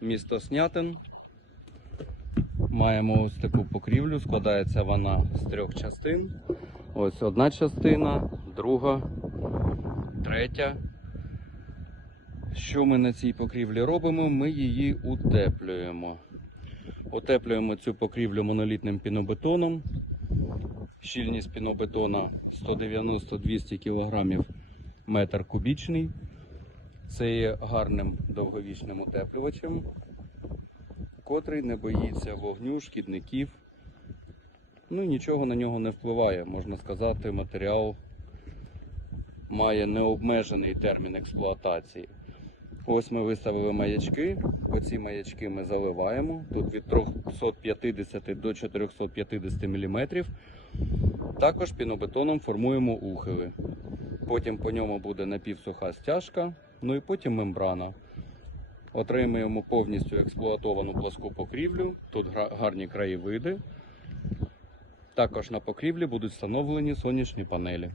місто Снятин. Маємо ось таку покрівлю. Складається вона з трьох частин. Ось одна частина, друга, третя. Що ми на цій покрівлі робимо? Ми її утеплюємо. Утеплюємо цю покрівлю монолітним пінобетоном. Щільність пінобетона 190-200 кг метр кубічний. Це є гарним довговічним утеплювачем, котрий не боїться вогню, шкідників. Ну і нічого на нього не впливає. Можна сказати, матеріал має необмежений термін експлуатації. Ось ми виставили маячки. Оці маячки ми заливаємо. Тут від 350 до 450 мм. Також пінобетоном формуємо ухили. Потім по ньому буде напівсуха стяжка, ну і потім мембрана. Отримуємо повністю експлуатовану плоску покрівлю. Тут гарні краєвиди. Також на покрівлі будуть встановлені сонячні панелі.